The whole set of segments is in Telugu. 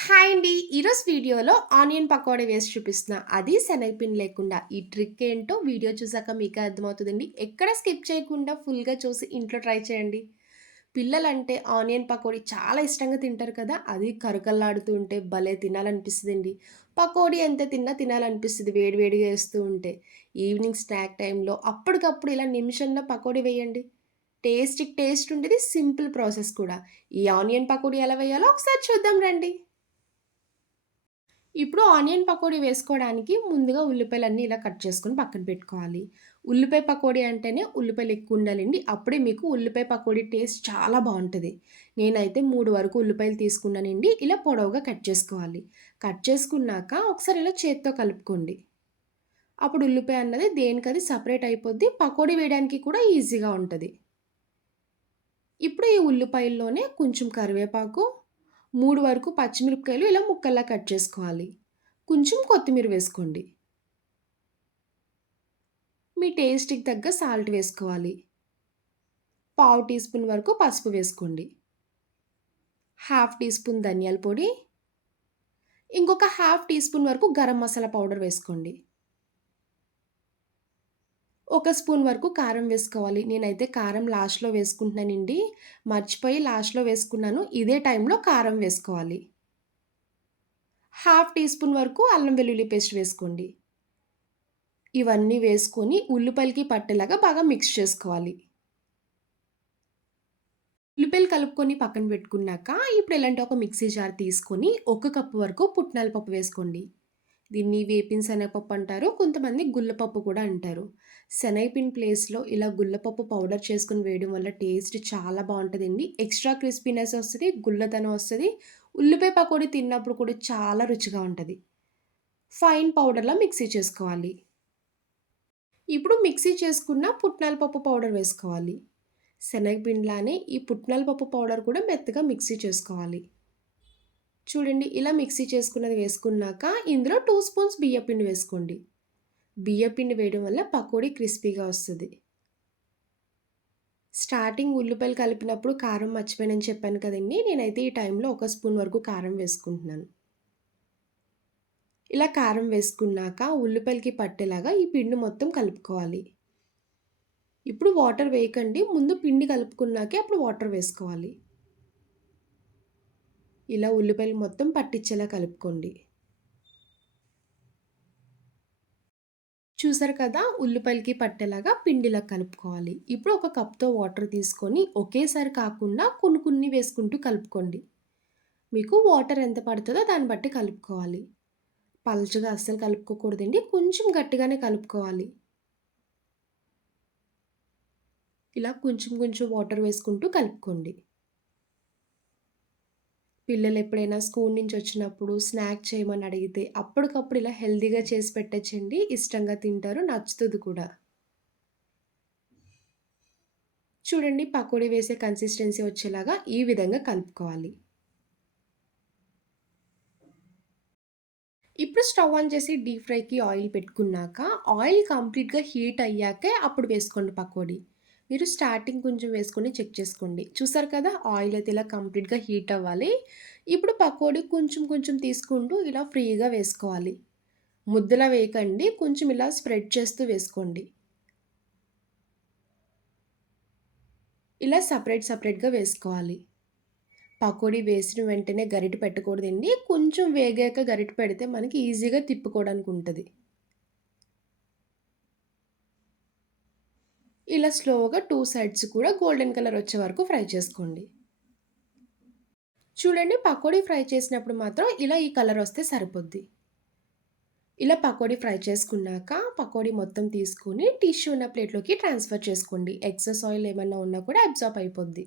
హాయ్ అండి. ఈరోజు వీడియోలో ఆనియన్ పకోడీ వేసి చూపిస్తున్నా. అది శనగపిండి లేకుండా. ఈ ట్రిక్ ఏంటో వీడియో చూసాక మీకే అర్థమవుతుందండి ఎక్కడ స్కిప్ చేయకుండా ఫుల్‌గా చూసి ఇంట్లో ట్రై చేయండి. పిల్లలంటే ఆనియన్ పకోడీ చాలా ఇష్టంగా తింటారు కదా! అది కరకల్లాడుతూ ఉంటే భలే తినాలనిపిస్తుందండి పకోడీ ఎంత తిన్నా తినాలనిపిస్తుంది వేడివేడిగా వేస్తూ ఉంటే. ఈవినింగ్ స్నాక్ టైంలో అప్పటికప్పుడు ఇలా నిమిషంలో పకోడీ వేయండి. టేస్ట్‌కి టేస్ట్ ఉండేది సింపుల్ ప్రాసెస్ కూడా. ఈ ఆనియన్ పకోడీ ఎలా వేయాలో ఒకసారి చూద్దాం రండి. ఇప్పుడు ఆనియన్ పకోడీ వేసుకోవడానికి ముందుగా ఉల్లిపాయలన్నీ ఇలా కట్ చేసుకొని పక్కన పెట్టుకోవాలి. ఉల్లిపాయ పకోడీ అంటేనే ఉల్లిపాయలు ఎక్కువ ఉండాలండి. అప్పుడే మీకు ఉల్లిపాయ పకోడీ టేస్ట్ చాలా బాగుంటుంది నేనైతే మూడు వరకు ఉల్లిపాయలు తీసుకున్నానండి. ఇలా పొడవుగా కట్ చేసుకోవాలి. కట్ చేసుకున్నాక ఒకసారి ఇలా చేత్తో కలుపుకోండి. అప్పుడు ఉల్లిపాయ అన్నది దేనికది సపరేట్ అయిపోద్ది. పకోడీ వేయడానికి కూడా ఈజీగా ఉంటుంది ఇప్పుడు ఈ ఉల్లిపాయల్లోనే కొంచెం కరివేపాకు మూడు వరకు పచ్చిమిరపకాయలు ఇలా ముక్కల్లా కట్ చేసుకోవాలి. కొంచెం కొత్తిమీర వేసుకోండి. మీ టేస్ట్‌కి తగ్గ సాల్ట్ వేసుకోవాలి. పావు టీ స్పూన్ వరకు పసుపు వేసుకోండి. హాఫ్ టీ స్పూన్ ధనియాల పొడి. ఇంకొక హాఫ్ టీ స్పూన్ వరకు గరం మసాలా పౌడర్ వేసుకోండి. ఒక స్పూన్ వరకు కారం వేసుకోవాలి. నేనైతే కారం లాస్ట్‌లో వేసుకుంటున్నానండి. మర్చిపోయి లాస్ట్‌లో వేసుకున్నాను. ఇదే టైంలో కారం వేసుకోవాలి. హాఫ్ టీ స్పూన్ వరకు అల్లం వెల్లుల్లి పేస్ట్ వేసుకోండి. ఇవన్నీ వేసుకొని ఉల్లిపాయలకి పట్టేలాగా బాగా మిక్స్ చేసుకోవాలి. ఉల్లిపాయలు కలుపుకొని పక్కన పెట్టుకున్నాక ఇప్పుడు ఇలాంటి ఒక మిక్సీ జార్ తీసుకొని ఒక కప్పు వరకు పుట్నాల పప్పు వేసుకోండి. దీన్ని వేపిన శనగపప్పు అంటారు. కొంతమంది గుల్లపప్పు కూడా అంటారు. శనగపిన్ ప్లేస్‌లో ఇలా గుల్లపప్పు పౌడర్ చేసుకుని వేయడం వల్ల టేస్ట్ చాలా బాగుంటుందండి ఎక్స్‌ట్రా క్రిస్పీనెస్ వస్తుంది గుల్లదనం వస్తుంది ఉల్లిపాయ పకోడీ తిన్నప్పుడు కూడా చాలా రుచిగా ఉంటుంది ఫైన్ పౌడర్‌లా మిక్సీ చేసుకోవాలి. ఇప్పుడు మిక్సీ చేసుకున్న పుట్నాల పప్పు పౌడర్ వేసుకోవాలి. శనగపిండిలానే ఈ పుట్నాల పప్పు పౌడర్ కూడా మెత్తగా మిక్సీ చేసుకోవాలి. చూడండి ఇలా మిక్సీ చేసుకున్నది వేసుకున్నాక ఇందులో టూ స్పూన్స్ బియ్యపిండి వేసుకోండి. బియ్యపిండి వేయడం వల్ల పకోడీ క్రిస్పీగా వస్తుంది స్టార్టింగ్ ఉల్లిపాయలు కలిపినప్పుడు కారం మర్చిపోయానని చెప్పాను కదండి నేనైతే ఈ టైంలో ఒక స్పూన్ వరకు కారం వేసుకుంటున్నాను. ఇలా కారం వేసుకున్నాక ఉల్లిపాయలకి పట్టేలాగా ఈ పిండి మొత్తం కలుపుకోవాలి. ఇప్పుడు వాటర్ వేయకండి. ముందు పిండి కలుపుకున్నాకే అప్పుడు వాటర్ వేసుకోవాలి. ఇలా ఉల్లిపాయలు మొత్తం పట్టించేలా కలుపుకోండి. చూసారు కదా! ఉల్లిపాయలకి పట్టేలాగా పిండిలా కలుపుకోవాలి. ఇప్పుడు ఒక కప్‌తో వాటర్ తీసుకొని ఒకేసారి కాకుండా కొన్ని కొన్ని వేసుకుంటూ కలుపుకోండి. మీకు వాటర్ ఎంత పడుతుందో దాన్ని బట్టి కలుపుకోవాలి. పల్చగా అస్సలు కలుపుకోకూడదండి. కొంచెం గట్టిగానే కలుపుకోవాలి. ఇలా కొంచెం కొంచెం వాటర్ వేసుకుంటూ కలుపుకోండి. పిల్లలు ఎప్పుడైనా స్కూల్ నుంచి వచ్చినప్పుడు స్నాక్ చేయమని అడిగితే అప్పటికప్పుడు ఇలా హెల్దీగా చేసి పెట్టచ్చండి ఇష్టంగా తింటారు. నచ్చుతుంది కూడా. చూడండి పకోడీ వేసే కన్సిస్టెన్సీ వచ్చేలాగా ఈ విధంగా కలుపుకోవాలి. ఇప్పుడు స్టవ్ ఆన్ చేసి డీప్ ఫ్రైకి ఆయిల్ పెట్టుకున్నాక ఆయిల్ కంప్లీట్‌గా హీట్ అయ్యాకే అప్పుడు వేసుకోండి పకోడీ. మీరు స్టార్టింగ్ కొంచెం వేసుకొని చెక్ చేసుకోండి. చూసారు కదా! ఆయిల్ అయితే ఇలా కంప్లీట్‌గా హీట్ అవ్వాలి. ఇప్పుడు పకోడీ కొంచెం కొంచెం తీసుకుంటూ ఇలా ఫ్రీగా వేసుకోవాలి. ముద్దలా వేయకండి. కొంచెం ఇలా స్ప్రెడ్ చేస్తూ వేసుకోండి. ఇలా సపరేట్ సపరేట్గా వేసుకోవాలి. పకోడీ వేసిన వెంటనే గరిట పెట్టకూడదండి. కొంచెం వేగాక గరిటె పెడితే మనకి ఈజీగా తిప్పుకోవడానికి ఉంటుంది ఇలా స్లోగా టూ సైడ్స్ కూడా గోల్డెన్ కలర్ వచ్చే వరకు ఫ్రై చేసుకోండి. చూడండి పకోడీ ఫ్రై చేసినప్పుడు మాత్రం ఇలా ఈ కలర్ వస్తే సరిపోద్ది. ఇలా పకోడీ ఫ్రై చేసుకున్నాక పకోడీ మొత్తం తీసుకొని టిష్యూ ఉన్న ప్లేట్‌లోకి ట్రాన్స్‌ఫర్ చేసుకోండి. ఎక్సెస్ ఆయిల్ ఏమన్నా ఉన్నా కూడా అబ్జార్బ్ అయిపోద్ది.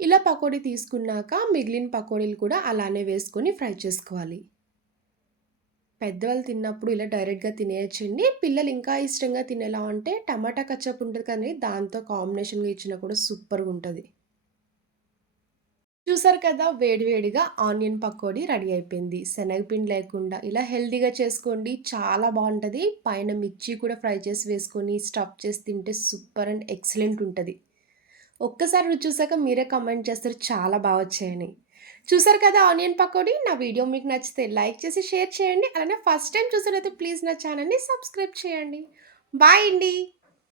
ఇలా పకోడీ తీసుకున్నాక మిగిలిన పకోడీలు కూడా అలానే వేసుకొని ఫ్రై చేసుకోవాలి. పెద్దవాళ్ళు తిన్నప్పుడు ఇలా డైరెక్ట్‌గా తినేయొచ్చండి. పిల్లలు ఇంకా ఇష్టంగా తినేలా అంటే టమాటా కచ్చప్ ఉంటుంది కానీ దాంతో కాంబినేషన్‌గా ఇచ్చినా కూడా సూపర్గా ఉంటుంది చూసారు కదా! వేడివేడిగా ఆనియన్ పకోడీ రెడీ అయిపోయింది. శనగపిండి లేకుండా ఇలా హెల్దీగా చేసుకోండి. చాలా బాగుంటుంది పైన మిర్చి కూడా ఫ్రై చేసి వేసుకొని స్టఫ్ చేసి తింటే సూపర్ అండ్ ఎక్సలెంట్ ఉంటుంది ఒక్కసారి రుచి చూసాక మీరే కమెంట్ చేస్తారు చాలా బాగా వచ్చాయని. చూసారు కదా ఆనియన్ పకోడీ. నా వీడియో మీకు నచ్చితే లైక్ చేసి, షేర్ చేయండి. అలానే ఫస్ట్ టైం చూసేవారైతే ప్లీజ్ నా ఛానల్ని సబ్స్క్రైబ్ చేయండి. బాయ్ అండి.